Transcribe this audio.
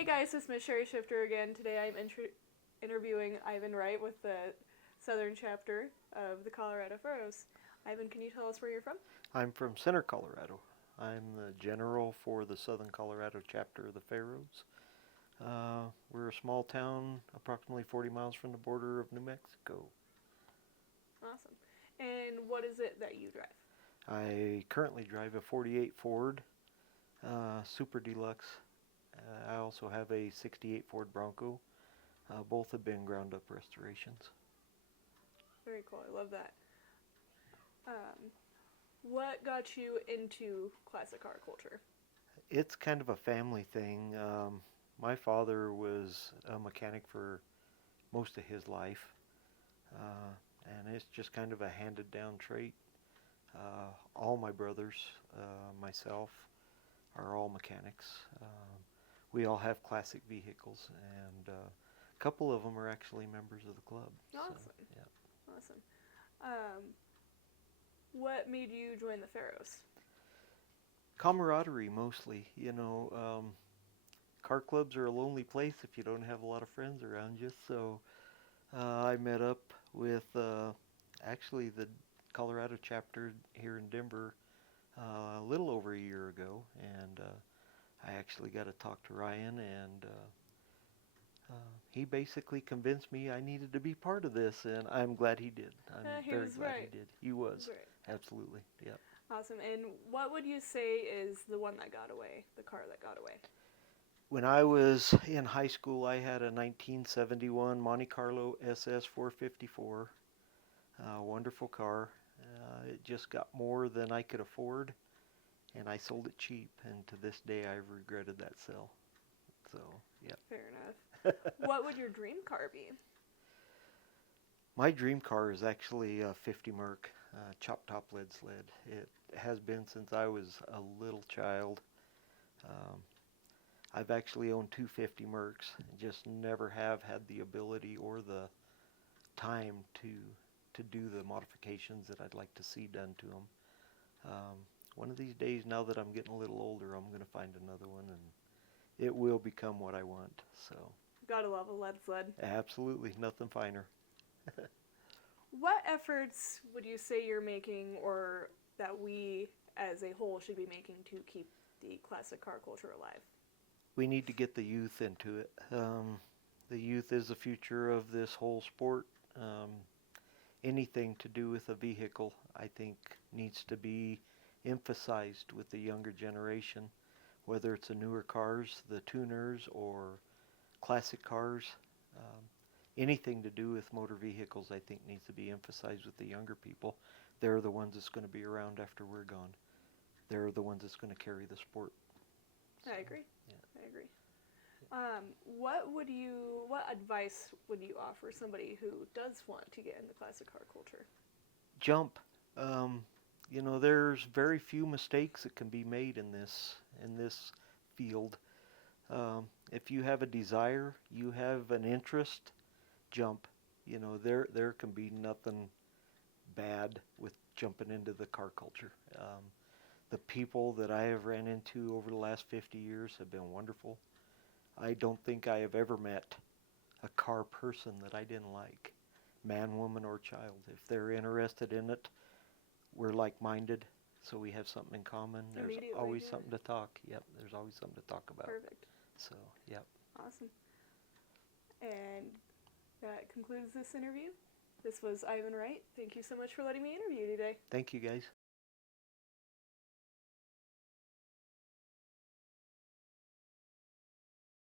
Hey guys, it's Miss Sherry Shifter again. Today I'm interviewing Ivan Wright with the Southern chapter of the Colorado Pharoahs. Ivan, can you tell us where you're from? I'm from Center, Colorado. I'm the general for the Southern Colorado chapter of the Pharoahs. We're a small town approximately 40 miles from the border of New Mexico. Awesome. And what is it that you drive? I currently drive a 48 Ford Super Deluxe. I also have a 68 Ford Bronco. Both have been ground up restorations. Very cool. I love that. What got you into classic car culture? It's kind of a family thing. My father was a mechanic for most of his life. And it's just kind of a handed down trait. All my brothers, myself, are all mechanics. We all have classic vehicles, and a couple of them are actually members of the club. Awesome. So, yeah. Awesome. What made you join the Pharoahs? Camaraderie mostly. Car clubs are a lonely place if you don't have a lot of friends around you. So I met up with actually the Colorado chapter here in Denver a little over a year ago, and I actually got to talk to Ryan, and he basically convinced me I needed to be part of this, and I'm glad he did. I'm He very was glad right. he did. He was. Right. Absolutely. Yeah. Awesome. And what would you say is the one that got away, the car that got away? When I was in high school, I had a 1971 Monte Carlo SS 454. Wonderful car. It just got more than I could afford, and I sold it cheap, and to this day I've regretted that sale. So, yeah. Fair enough. What would your dream car be? My dream car is actually a 50 Merc, chop top lead sled. It has been since I was a little child. I've actually owned two 50 Mercs, just never have had the ability or the time to do the modifications that I'd like to see done to them. One of these days, now that I'm getting a little older, I'm going to find another one, and it will become what I want. So, Gotta love a lead sled. absolutely, nothing finer. What efforts would you say you're making, or that we as a whole should be making to keep the classic car culture alive? We need to get the youth into it. The youth is the future of this whole sport. Anything to do with a vehicle, I think, needs to be emphasized with the younger generation, whether it's the newer cars, the tuners, or classic cars. Anything to do with motor vehicles, I think, needs to be emphasized with the younger people. They're the ones that's going to be around after we're gone. They're the ones that's going to carry the sport. I agree. Yeah. I agree. What advice would you offer somebody who does want to get into classic car culture? Jump. There's very few mistakes that can be made in this field. If you have a desire, you have an interest, jump. There can be nothing bad with jumping into the car culture. The people that I have ran into over the last 50 years have been wonderful. I don't think I have ever met a car person that I didn't like, man, woman, or child. If they're interested in it, we're like-minded, so we have something in common. There's always something to talk. Yep, there's always something to talk about. Perfect. So, yep. Awesome. And that concludes this interview. This was Ivan Wright. Thank you so much for letting me interview you today. Thank you, guys.